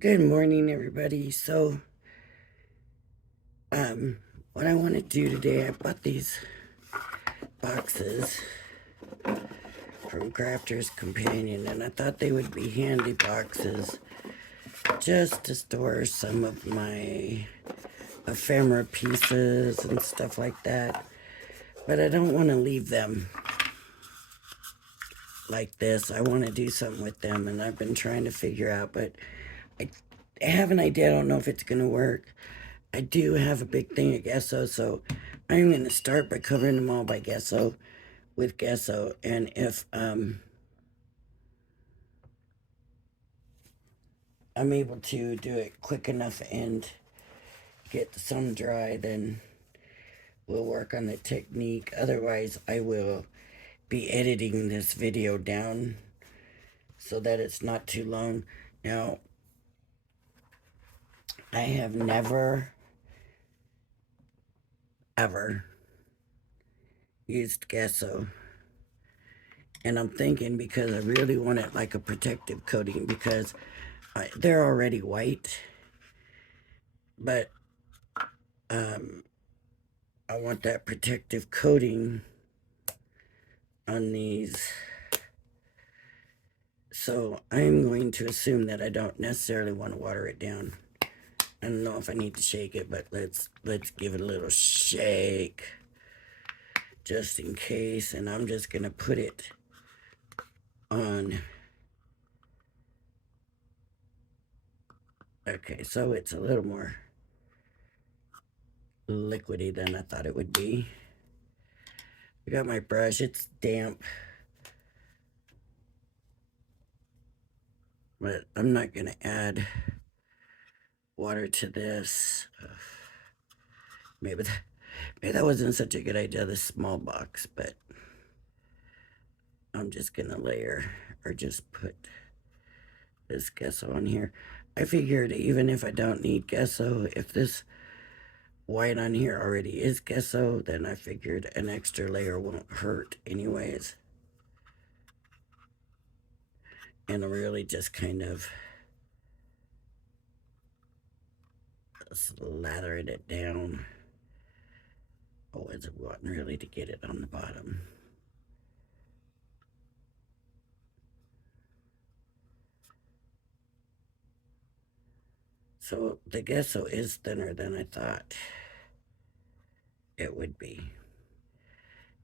Good morning, everybody. So, what I want to do today, I bought these boxes from Crafter's Companion, and I thought they would be handy boxes just to store some of my ephemera pieces and stuff like that. But I don't want to leave them like this. I want to do something with them, and I've been trying to figure out, but I have an idea. I don't know if it's going to work. I do have a big thing of gesso, so I'm going to start by covering them all by gesso with gesso. And if I'm able to do it quick enough and get some dry, then we'll work on the technique. Otherwise, I will be editing this video down so that it's not too long. Now, I have never, ever used gesso. And I'm thinking because I really want it like a protective coating because they're already white, but um, I want that protective coating on these. So I'm going to assume that I don't necessarily want to water it down. I don't know if I need to shake it, but let's give it a little shake just in case. And I'm just gonna put it on. Okay, so it's a little more liquidy than I thought it would be. I got my brush, it's damp, but I'm not gonna add water to this. Maybe that wasn't such a good idea, this small box, but I'm just gonna layer or just put this gesso on here. I figured even if I don't need gesso, if this white on here already is gesso, then I figured an extra layer won't hurt anyways. And I'm really just kind of slathering it down. I wasn't wanting really to get it on the bottom. So the gesso is thinner than I thought it would be.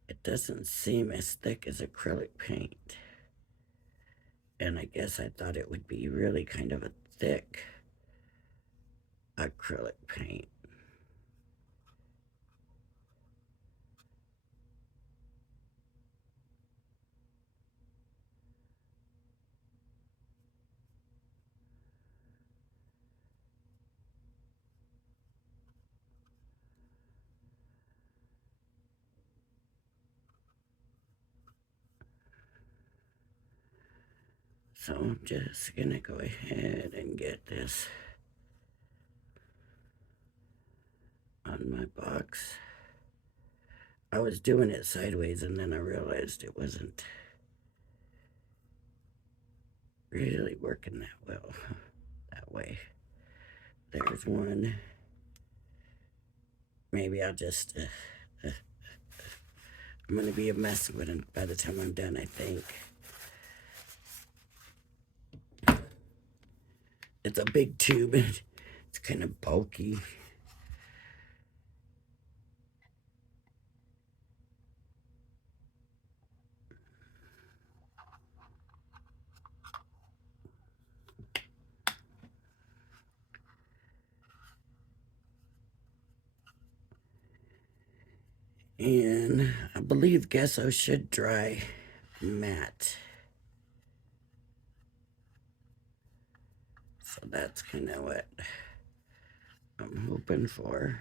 It doesn't seem as thick as acrylic paint. And I guess I thought it would be really kind of a thick acrylic paint. So I'm just gonna go ahead and get this on my box. I was doing it sideways and then I realized it wasn't really working that well that way. There's one. Maybe I'll just, I'm gonna be a mess with it by the time I'm done, I think. It's a big tube and it's kind of bulky. And I believe gesso should dry matte. So that's kind of what I'm hoping for.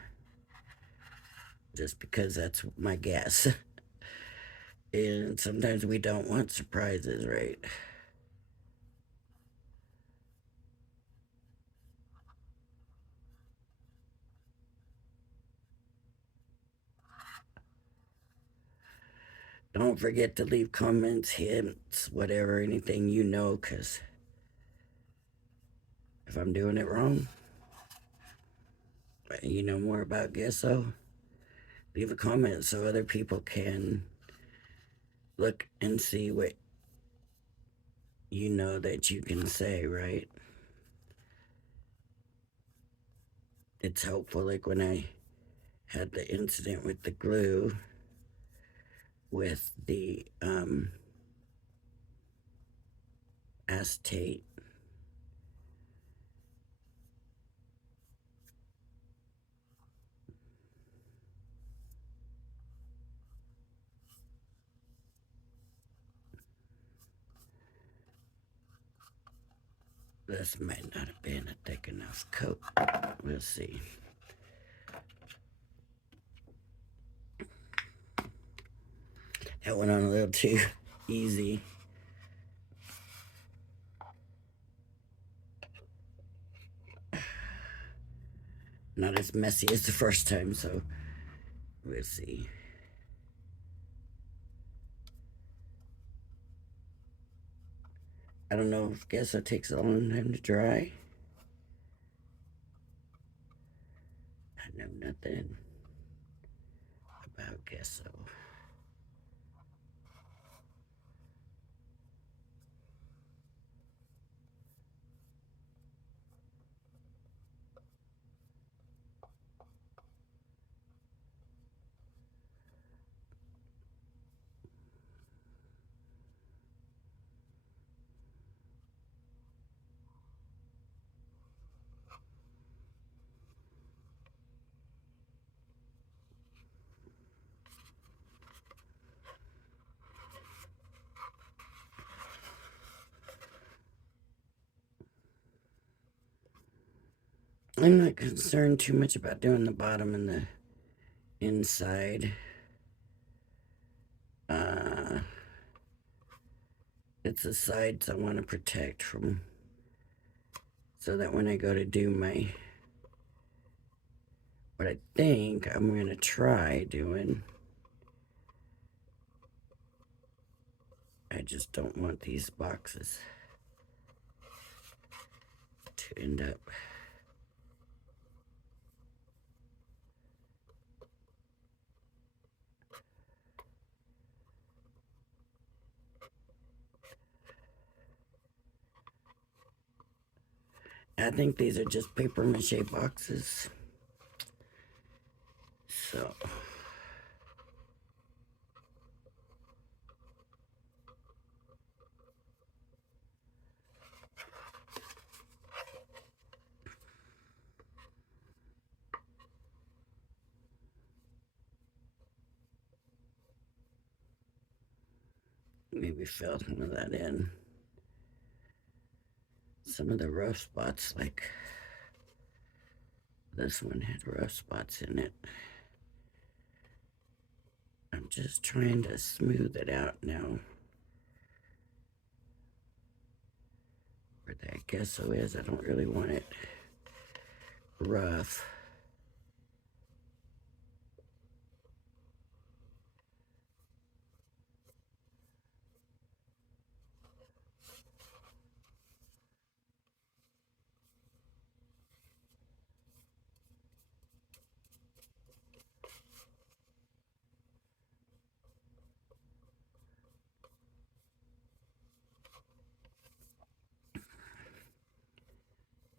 Just because that's my guess. And sometimes we don't want surprises, right? Don't forget to leave comments, hints, whatever, anything you know, because If I'm doing it wrong, you know more about gesso, leave a comment so other people can look and see what you know that you can say, right? It's helpful, like when I had the incident with the glue with the acetate. This might not have been a thick enough coat. We'll see. That went on a little too easy. Not as messy as the first time, so we'll see. I don't know if gesso takes a long time to dry. I know nothing about gesso. I'm not concerned too much about doing the bottom and the inside. It's the sides I want to protect from, so that when I go to do what I think I'm going to try doing, I just don't want these boxes to end up I think these are just paper mache boxes. So maybe fill some of that in. Some of the rough spots, like this one had rough spots in it. I'm just trying to smooth it out now. Where that gesso is, I don't really want it rough.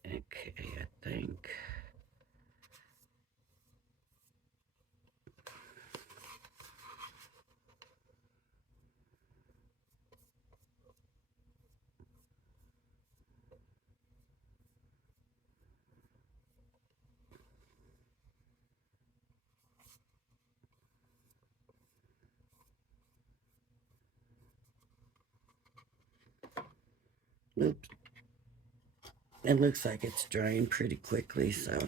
Okay, I think. Oops. It looks like it's drying pretty quickly, so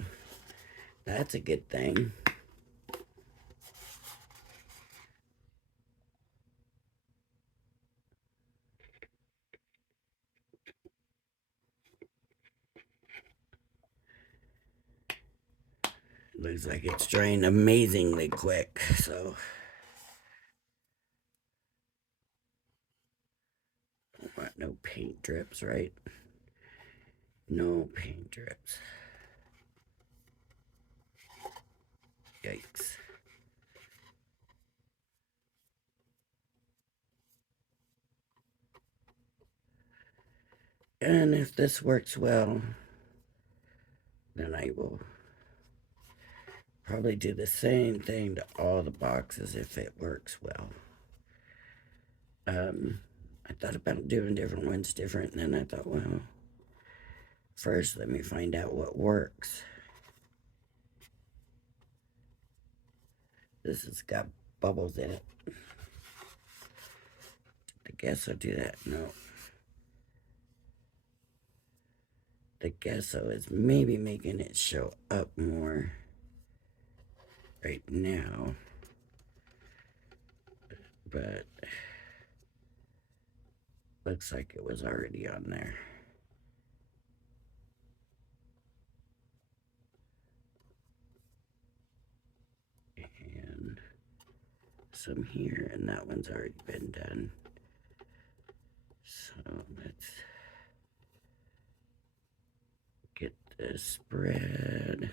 that's a good thing. Looks like it's drying amazingly quick, so I don't want no paint drips, right? No paint drips. Yikes. And if this works well, then I will probably do the same thing to all the boxes if it works well. I thought about doing different ones different, and then I thought, well, first let me find out what works. This has got bubbles in it. I guess I'll do that. No. The gesso is maybe making it show up more right now, but looks like it was already on there. And some here, and that one's already been done. So let's get this spread.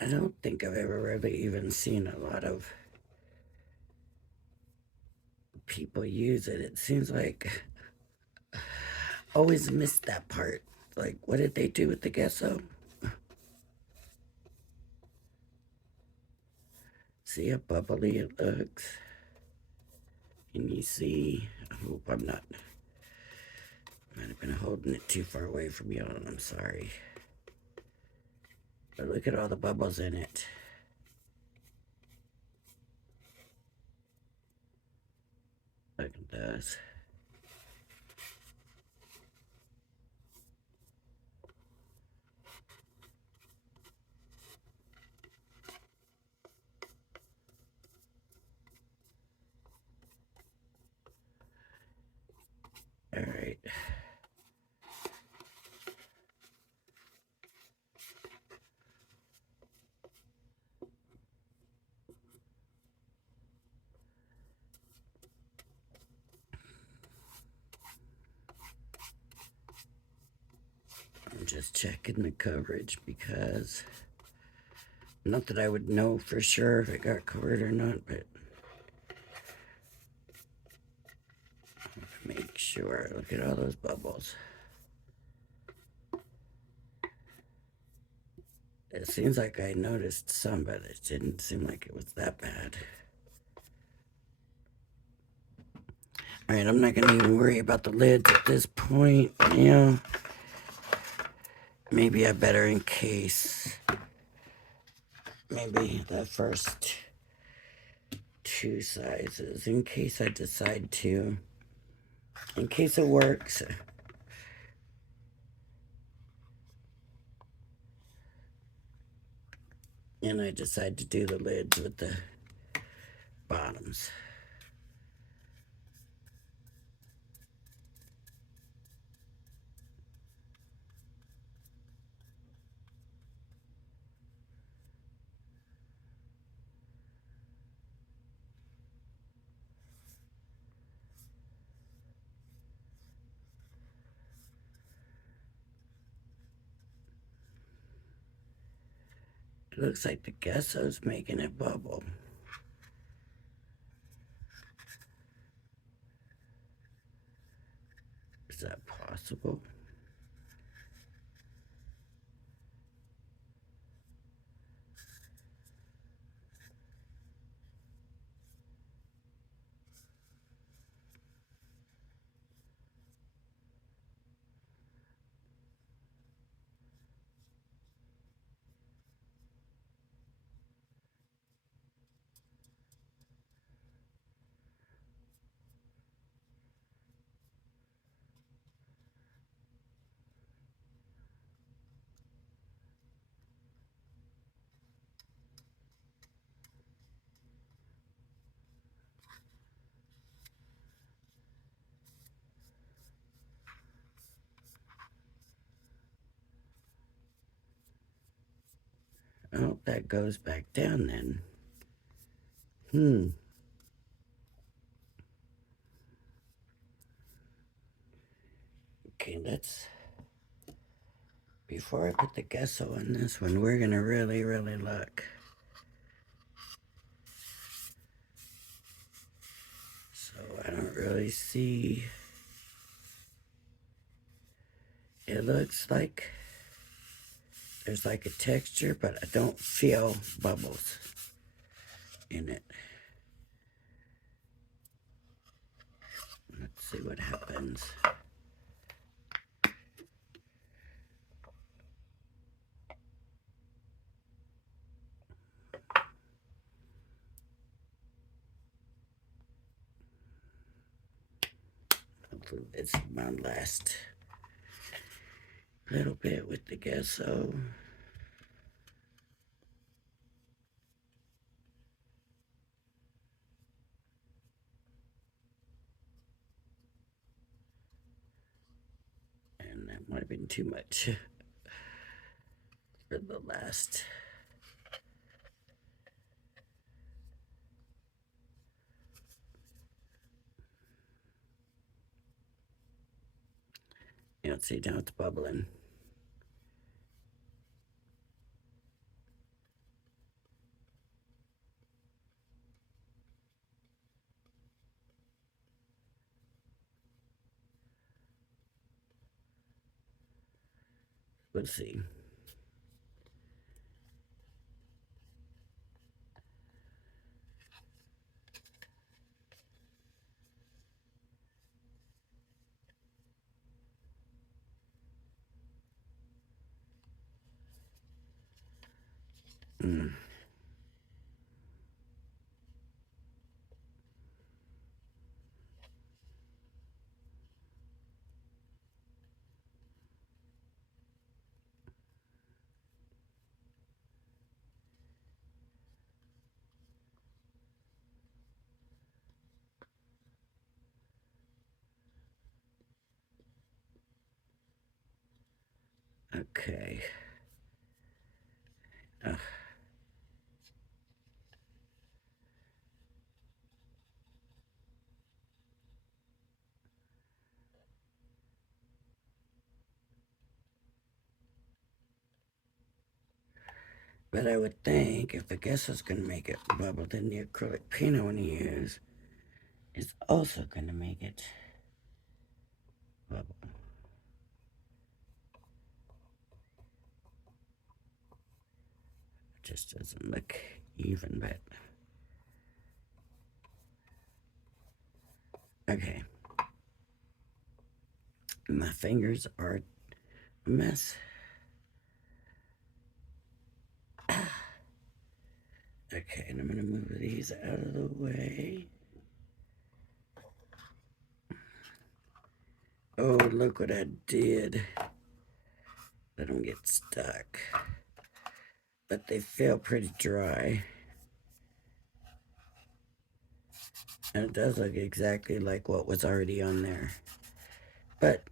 I don't think I've ever really even seen a lot of people use it. It seems like I always missed that part. Like, what did they do with the gesso? See how bubbly it looks? Can you see? I hope I'm not. Might have been holding it too far away from you, and I'm sorry. But look at all the bubbles in it. Look at those. All right. I'm just checking the coverage because not that I would know for sure if it got covered or not, but make sure. Look at all those bubbles. It seems like I noticed some, but it didn't seem like it was that bad. All right, I'm not going to even worry about the lids at this point. Yeah. Maybe I better encase maybe the first two sizes in case I decide to, in case it works. And I decide to do the lids with the bottoms. It looks like the gesso's making it bubble. Is that possible? Oh, that goes back down then. Okay, let's, before I put the gesso on this one, we're going to really, really look. So I don't really see, it looks like there's like a texture, but I don't feel bubbles in it. Let's see what happens. Hopefully this is my last little bit with the gesso. And that might have been too much for the last. Yeah, see, now it's bubbling. Let's see. Okay. But I would think if the gesso's going to make it bubble, then the acrylic paint I want to use is also going to make it bubble. It just doesn't look even, but okay. My fingers are a mess. Okay, and I'm going to move these out of the way. Oh, look what I did. Let them get stuck. But they feel pretty dry. And it does look exactly like what was already on there. But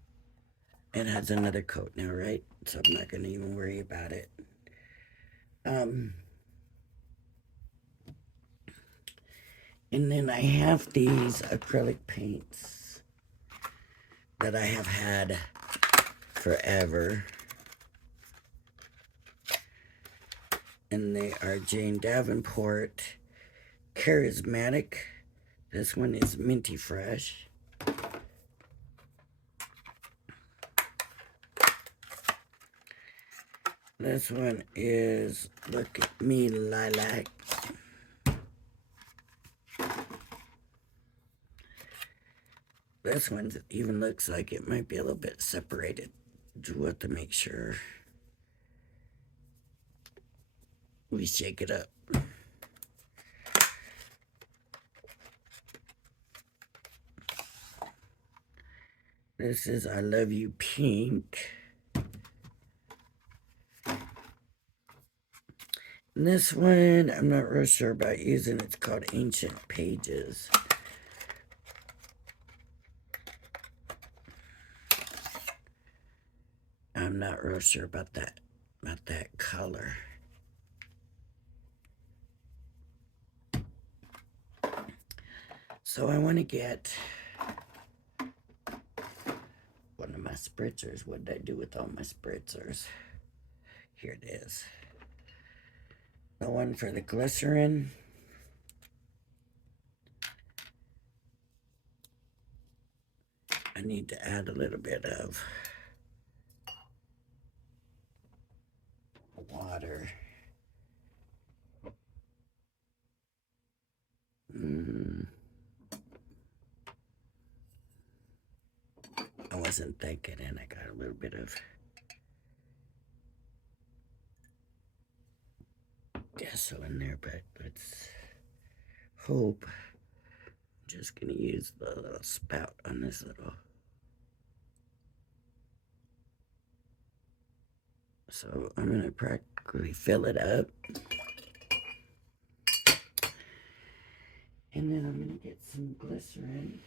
it has another coat now, right? So I'm not going to even worry about it. And then I have these acrylic paints that I have had forever. And they are Jane Davenport Charismatic. This one is minty fresh. This one is Look at Me Lilac. This one even looks like it might be a little bit separated. Do have to make sure we shake it up. This is I Love You Pink. And this one, I'm not real sure about using. It's called Ancient Pages. I'm not real sure about that color. So I want to get one of my spritzers. What did I do with all my spritzers? Here it is. The one for the glycerin. I need to add a little bit of water. I wasn't thinking, and I got a little bit of gesso in there, but let's hope. I'm just gonna use the little spout on this little. So I'm gonna practically fill it up. And then I'm gonna get some glycerin.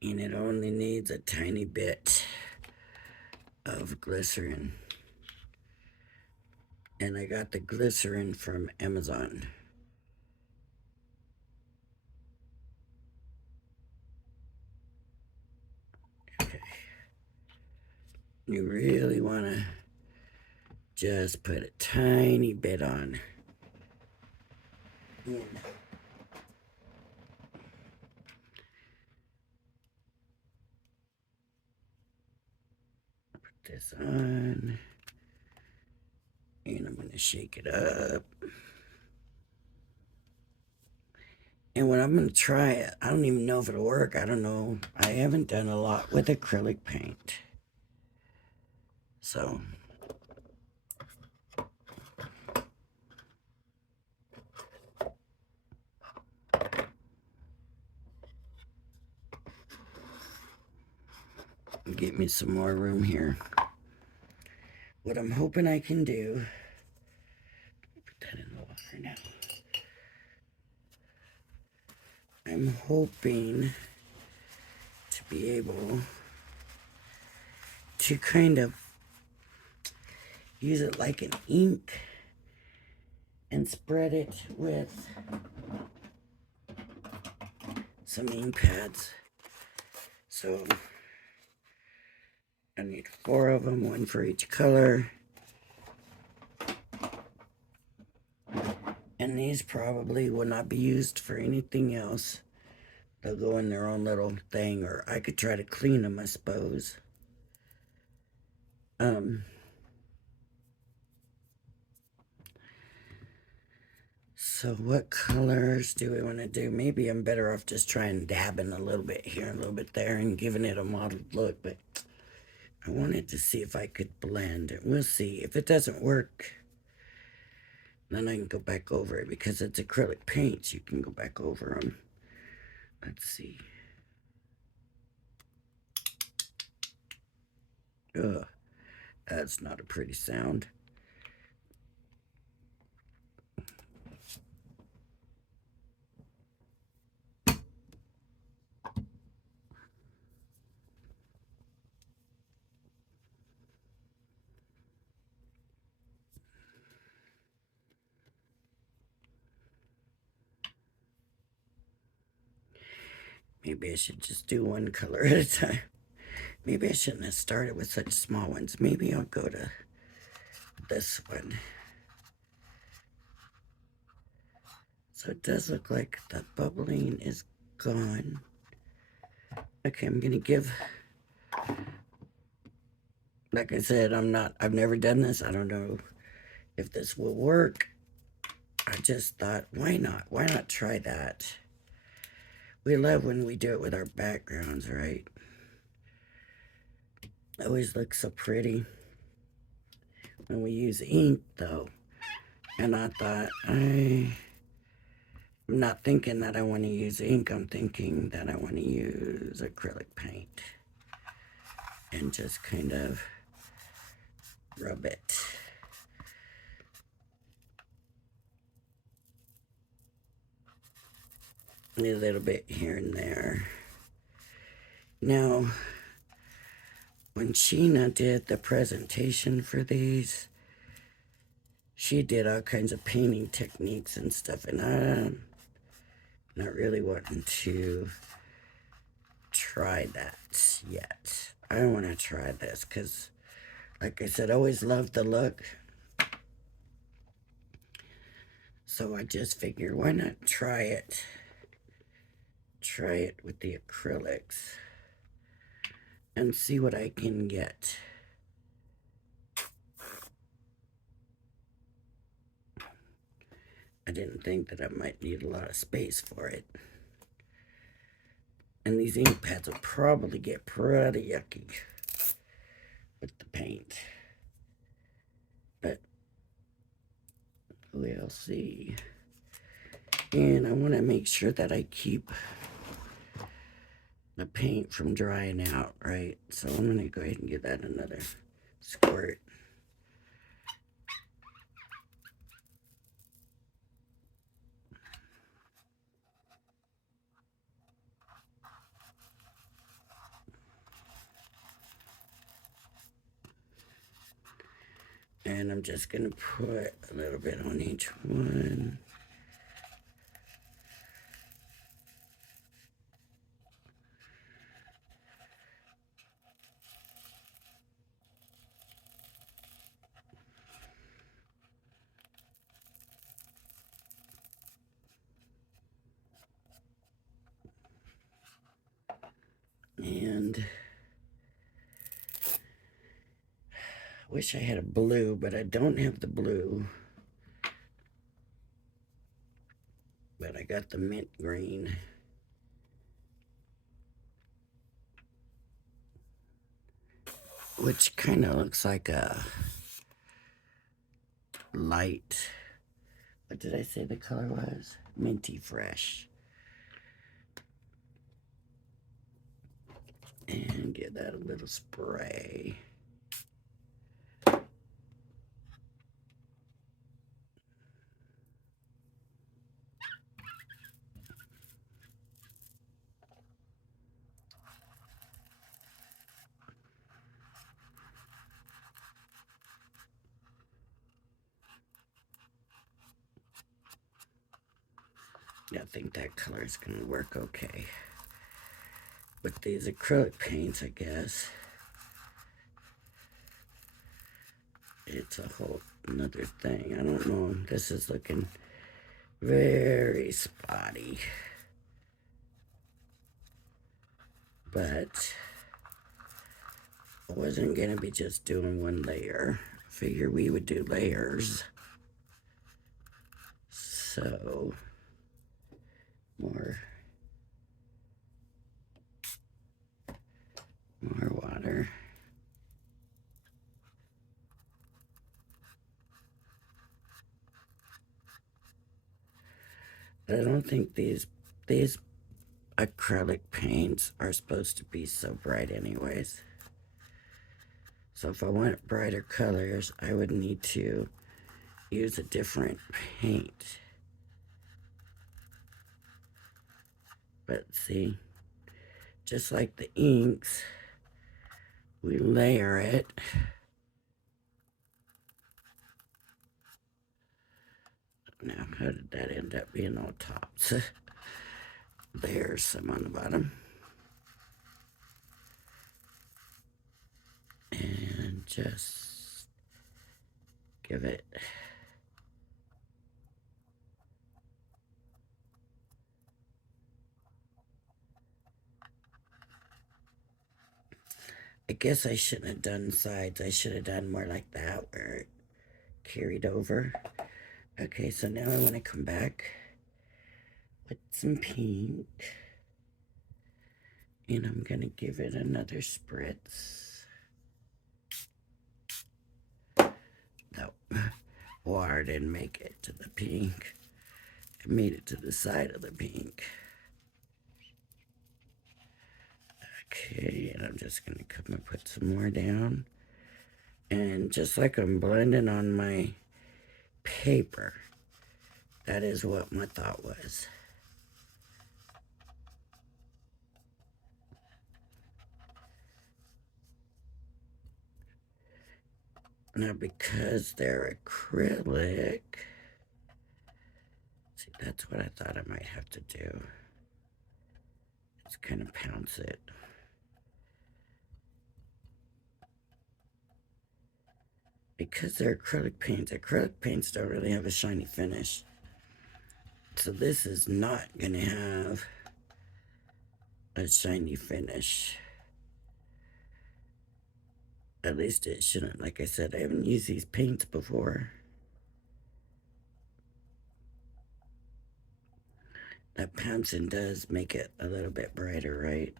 And it only needs a tiny bit of glycerin. And I got the glycerin from Amazon. Okay. You really want to just put a tiny bit on. And put this on. And I'm going to shake it up. And when I'm going to try it, I don't even know if it'll work. I don't know. I haven't done a lot with acrylic paint. So get me some more room here. What I'm hoping I can do, put that in the water now. I'm hoping to be able to kind of use it like an ink and spread it with some ink pads. So I need 4 of them, 1 for each color. And these probably will not be used for anything else. They'll go in their own little thing, or I could try to clean them, I suppose. So what colors do we want to do? Maybe I'm better off just trying dabbing a little bit here, a little bit there, and giving it a mottled look, but I wanted to see if I could blend it. We'll see. If it doesn't work, then I can go back over it, because it's acrylic paints. You can go back over them. Let's see. Ugh, that's not a pretty sound. Maybe I should just do one color at a time. Maybe I shouldn't have started with such small ones. Maybe I'll go to this one. So it does look like the bubbling is gone. Okay, I'm gonna give, like I said, I've never done this. I don't know if this will work. I just thought, why not? Why not try that? We love when we do it with our backgrounds, right? It always looks so pretty when we use ink, though. And I thought, I'm not thinking that I want to use ink. I'm thinking that I want to use acrylic paint and just kind of rub it. A little bit here and there. Now, when Sheena did the presentation for these, she did all kinds of painting techniques and stuff, and I'm not really wanting to try that yet. I want to try this because, like I said, I always loved the look. So I just figured, why not try it? Try it with the acrylics and see what I can get. I didn't think that I might need a lot of space for it. And these ink pads will probably get pretty yucky with the paint. But we'll see. And I want to make sure that I keep the paint from drying out, right? So I'm going to go ahead and give that another squirt. And I'm just going to put a little bit on each one. And wish I had a blue, but I don't have the blue. But I got the mint green. Which kind of looks like a light, what did I say the color was? Minty fresh. And give that a little spray. I think that color is going to work okay. With these acrylic paints, I guess. It's a whole another thing. I don't know. This is looking very spotty. But I wasn't going to be just doing one layer. I figured we would do layers. So, more water. But I don't think these acrylic paints are supposed to be so bright anyways. So if I want brighter colors, I would need to use a different paint. But see, just like the inks, we layer it. Now, how did that end up being all tops? There's some on the bottom. And just give it I guess I shouldn't have done sides. I should have done more like that where it carried over. Okay, so now I want to come back with some pink. And I'm going to give it another spritz. No, water didn't make it to the pink. It made it to the side of the pink. Okay, and I'm just going to come and put some more down. And just like I'm blending on my paper, that is what my thought was. Now, because they're acrylic, see, that's what I thought I might have to do. Just kind of pounce it. Because they're acrylic paints don't really have a shiny finish. So this is not going to have a shiny finish. At least it shouldn't. Like I said, I haven't used these paints before. That pouncing does make it a little bit brighter, right?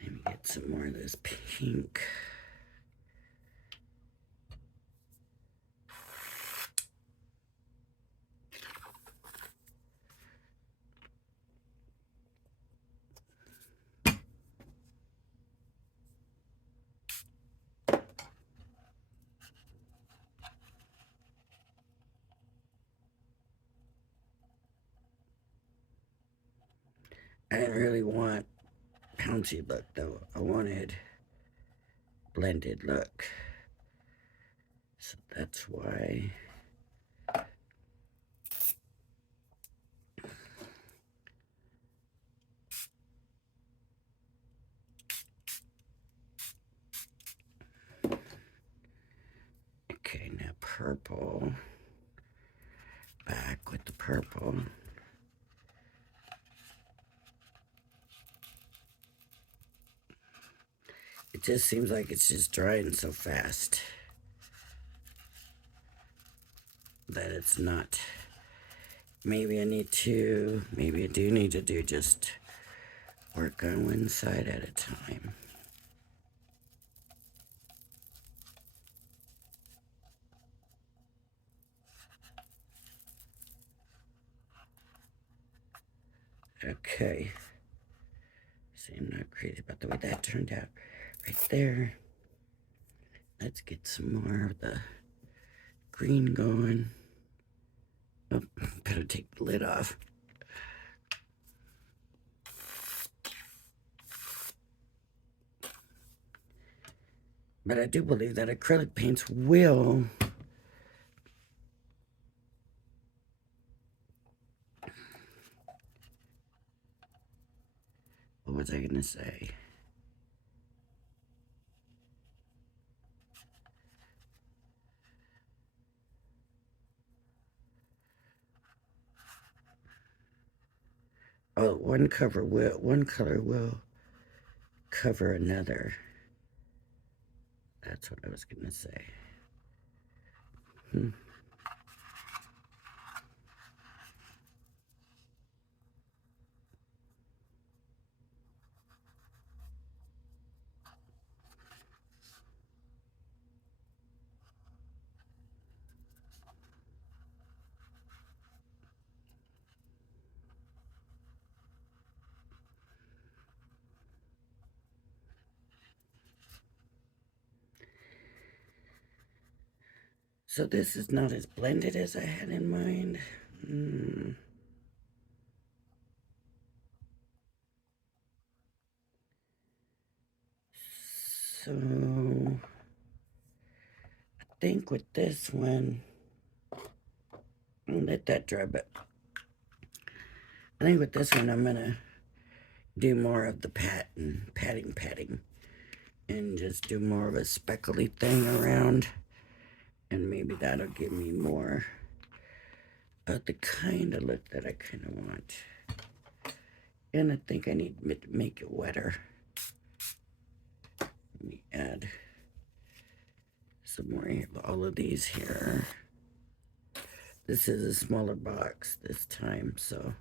Let me get some more of this pink. I didn't really want pouncy look though. I wanted blended look. So that's why. Okay, now purple. Back with the purple. It just seems like it's just drying so fast that it's not. Maybe I do need to do just work on one side at a time. Okay. See, I'm not crazy about the way that turned out right there. Let's get some more of the green going. Oh, better take the lid off. But I do believe that acrylic paints will what was I gonna say? Oh, one color will cover another. That's what I was gonna say. So this is not as blended as I had in mind. So I think with this one, I'll let that dry, but I think with this one I'm gonna do more of the patting, and just do more of a speckly thing around, and maybe that'll give me more of the kind of look that I kind of want. And I think I need to make it wetter. Let me add some more of all of these here. This is a smaller box this time, so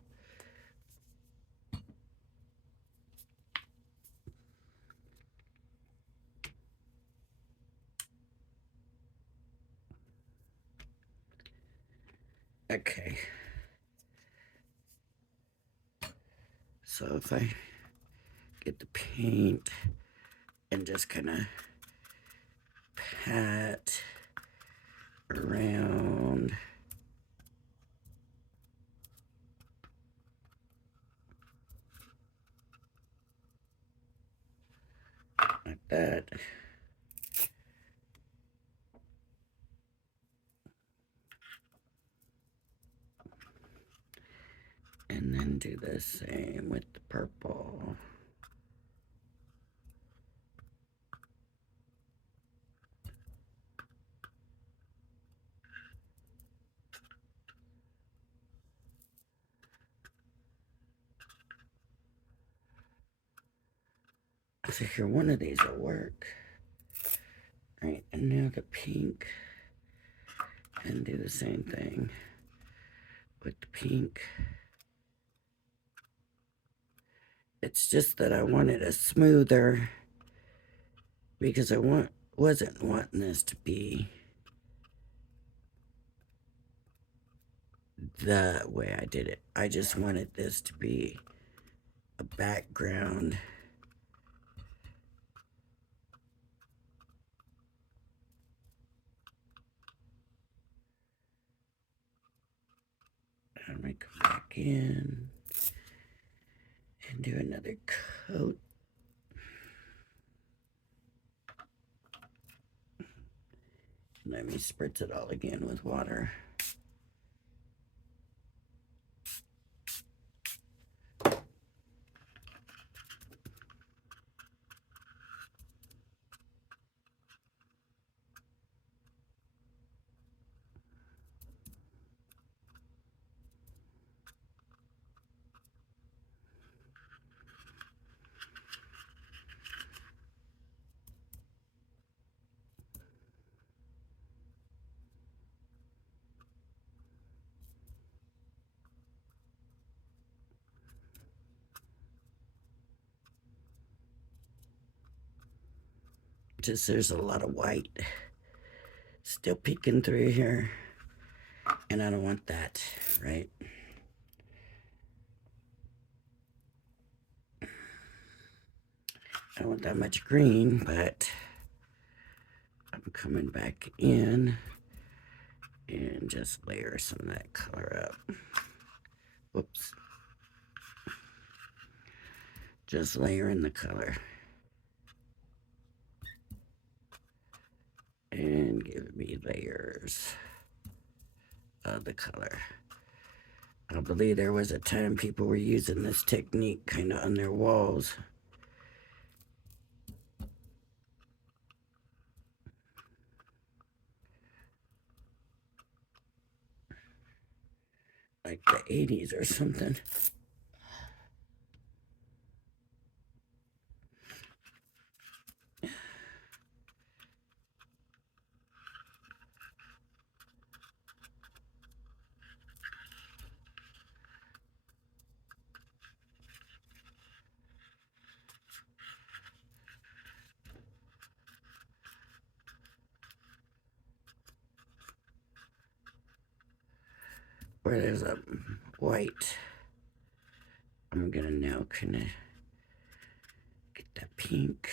okay. So if I get the paint and just kind of pat around like that. And then do the same with the purple. I figure one of these will work. Right, and now the pink. And do the same thing with the pink. It's just that I wanted a smoother, because I wasn't wanting this to be the way I did it. I just wanted this to be a background. I'm gonna come back in and do another coat. Let me spritz it all again with water. Just there's a lot of white still peeking through here, and I don't want that, right? I don't want that much green, but I'm coming back in and just layer some of that color up. Whoops. Just layering the color. And give me layers of the color. I believe there was a time people were using this technique kind of on their walls. Like the 80s or something. Where there's a white, I'm gonna now kind of get that pink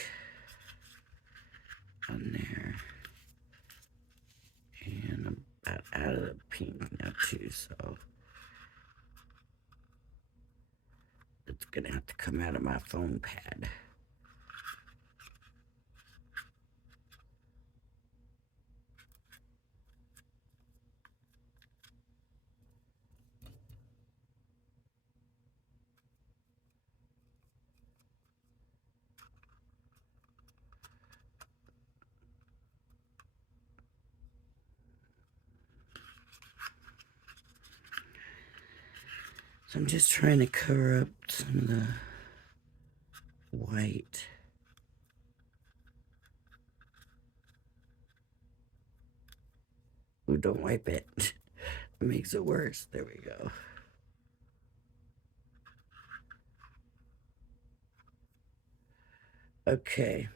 on there. And I'm about out of the pink now too, so it's gonna have to come out of my foam pad. So I'm just trying to cover up some of the white. Ooh, don't wipe it. It makes it worse. There we go. Okay.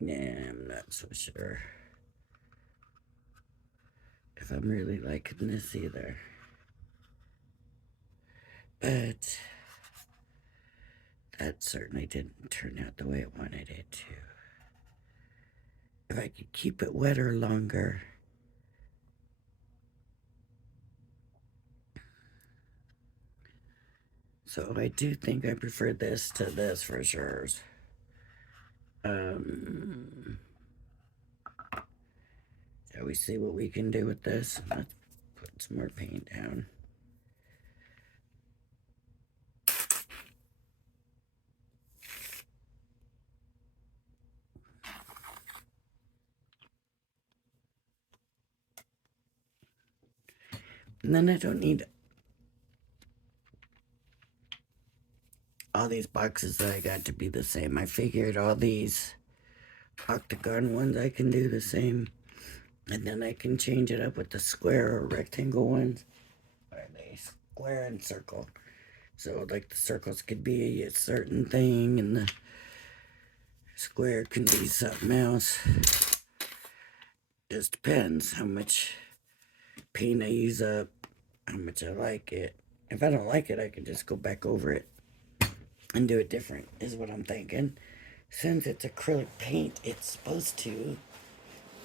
Yeah, I'm not so sure if I'm really liking this either. But That certainly didn't turn out the way I wanted it to. If I could keep it wetter longer. So I do think I prefer this to this for sure. Shall we see what we can do with this? Let's put some more paint down. And then I don't need all these boxes that I got to be the same. I figured all these octagon ones I can do the same. And then I can change it up with the square or rectangle ones. Are they square and circle? So like the circles could be a certain thing and the square can be something else. Just depends how much paint I use up, how much I like it. If I don't like it, I can just go back over it and do it different, is what I'm thinking. Since it's acrylic paint, it's supposed to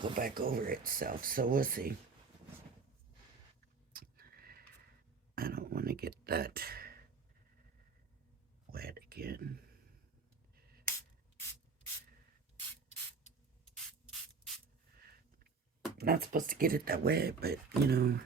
go back over itself, so we'll see. I don't want to get that wet again. Not supposed to get it that wet, but you know.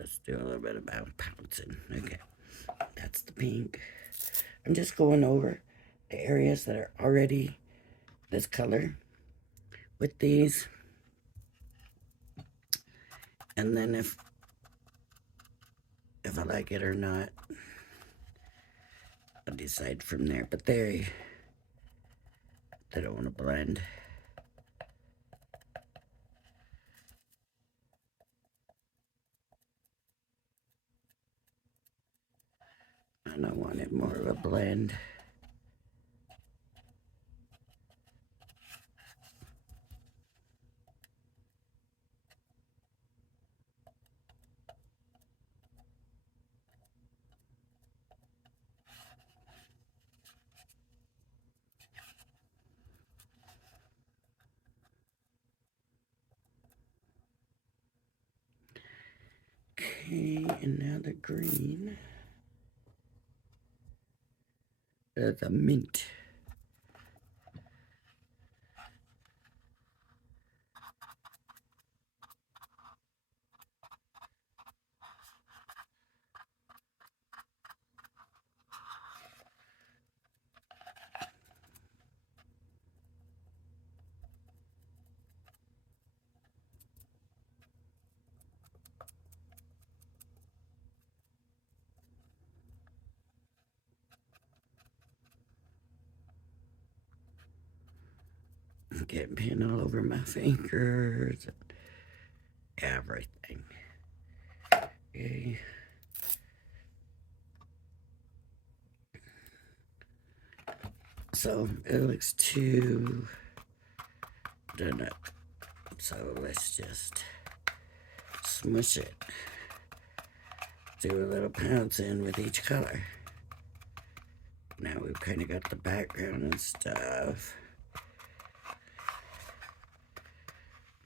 Let's do a little bit about pouncing. Okay, that's the pink. I'm just going over the areas that are already this color with these. And then if I like it or not, I'll decide from there. But they don't want to blend. And I wanted more of a blend. Okay, and now the green. The mint. I'm getting paint all over my fingers. Everything. Okay. So it looks too done up. So let's just smush it. Do a little pounce in with each color. Now we've kind of got the background and stuff.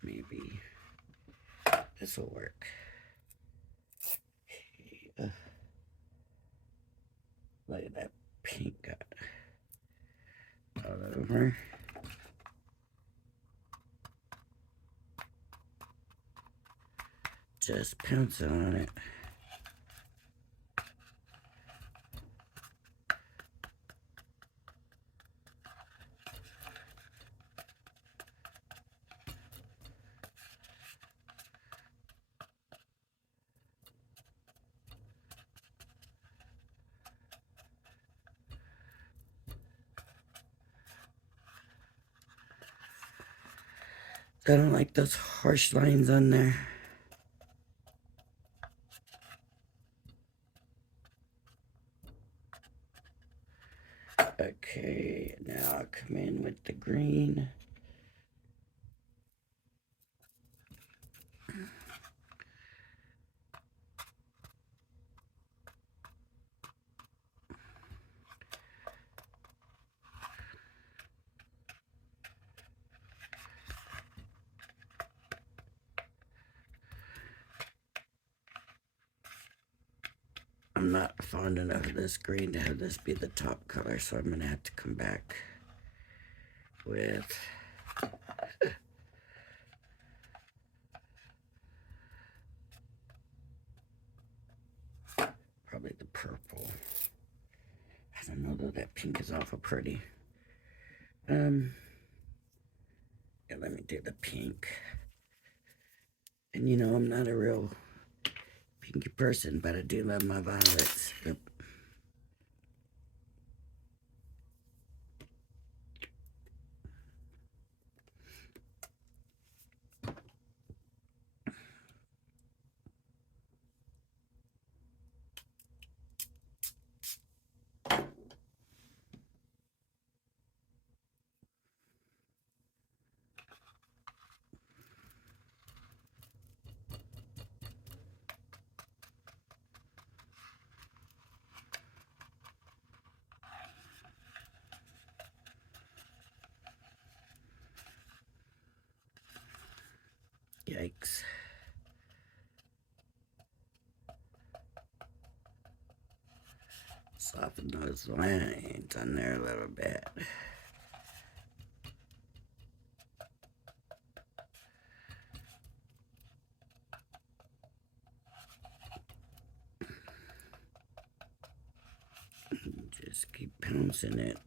Maybe this will work. Okay. Look at that pink got all over. Just pounce on it. I don't like those harsh lines on there. Okay, now I'll come in with the green. I'm not fond enough of this green to have this be the top color, so I'm going to have to come back with probably the purple. I don't know though, that pink is awful pretty. Yeah, let me do the pink. And you know, I'm not a real pinky person, but I do love my violets. Yep. Yikes. Soften those lines on there a little bit. Just keep pouncing it.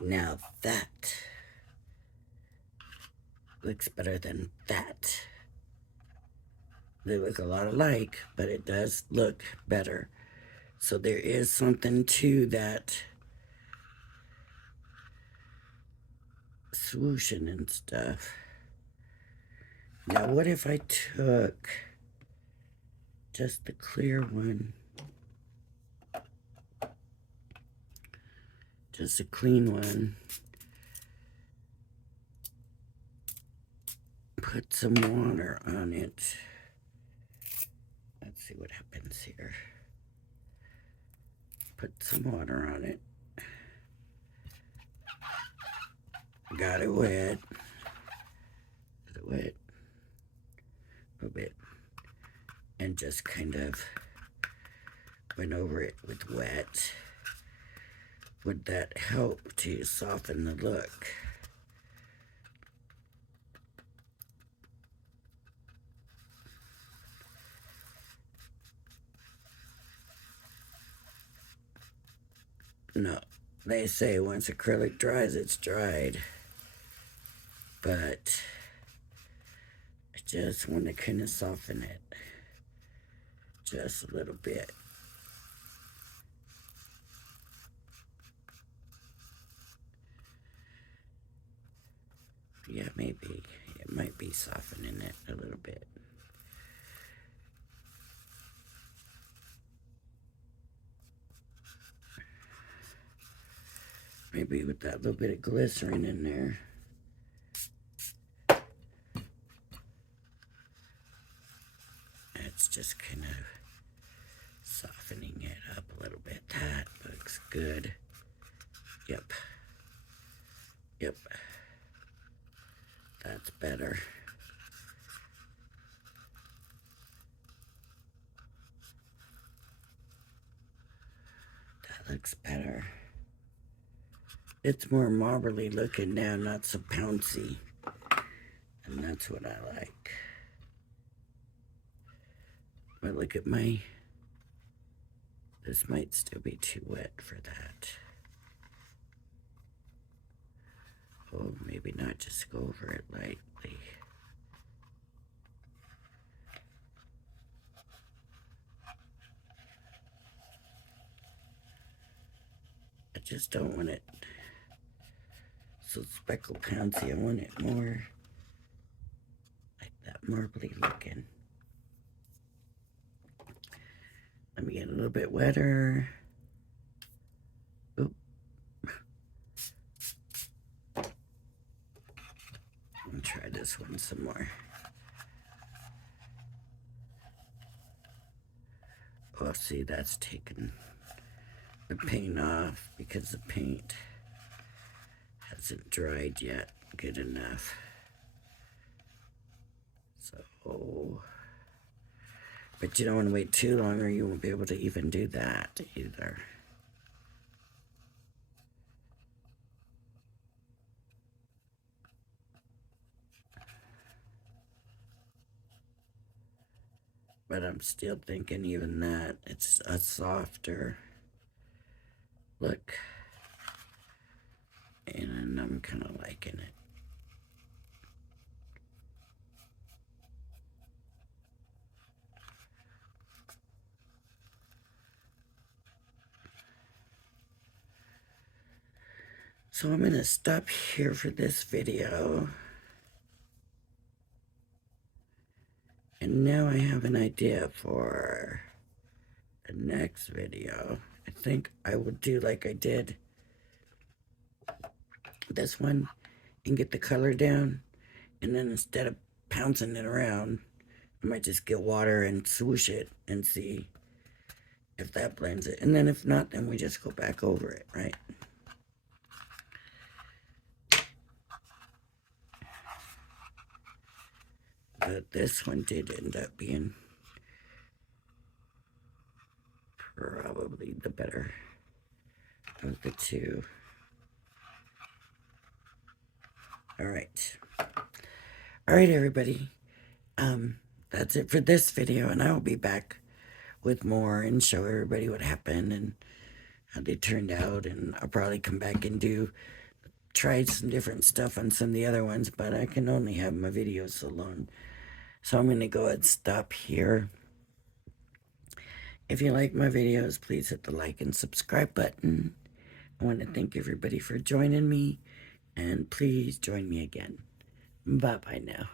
Now that looks better than that. They look a lot alike, but it does look better. So there is something to that swooshing and stuff. Now what if I took just the clear one, just a clean one, put some water on it. Let's see what happens here. Put some water on it. Got it wet. Is it wet? A little bit. And just kind of went over it with wet. Would that help to soften the look? No, they say once acrylic dries, it's dried. But I just want to kind of soften it just a little bit. Yeah, maybe it might be softening it a little bit. Maybe with that little bit of glycerin in there. It's just kind of softening it up a little bit. That looks good. Yep. Yep. That's better. That looks better. It's more marbly looking now, not so pouncy. And that's what I like. But look at my... This might still be too wet for that. Oh, maybe not, just go over it lightly. I just don't want it so speckle pouncy. I want it more like that marbly looking. Let me get a little bit wetter. Oop. I'll try this one some more. Oh, see, that's taken the paint off because the paint hasn't dried yet good enough. So, but you don't want to wait too long or you won't be able to even do that either. But I'm still thinking even that it's a softer look. And I'm kind of liking it. So I'm going to stop here for this video. And now I have an idea for the next video. I think I will do like I did this one and get the color down. And then instead of pouncing it around, I might just get water and swoosh it and see if that blends it. And then if not, then we just go back over it, right? But this one did end up being probably the better of the two. All right, everybody. That's it for this video, and I will be back with more and show everybody what happened and how they turned out. And I'll probably come back and try some different stuff on some of the other ones, but I can only have my videos so long. So I'm going to go ahead and stop here. If you like my videos, please hit the like and subscribe button. I want to thank everybody for joining me, and please join me again. Bye-bye now.